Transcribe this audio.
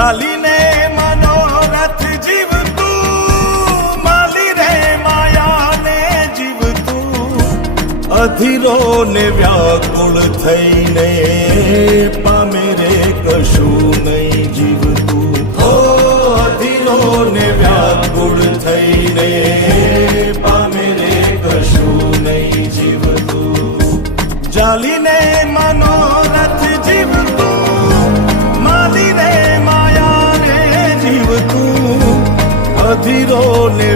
ચાલીને મનોરથ જીવતું, માલી રે માયાને જીવતું, અધીરો ને વ્યાકુળ થઈને પામે રે કશું નહીં જીવતું. ઓ અધીરો ને વ્યાકુળ થઈને પામે રે કશું નહીં જીવતું. ચાલીને મનોરથ જીવતું, માલી રે માયાને જીવતું, અધીરો ને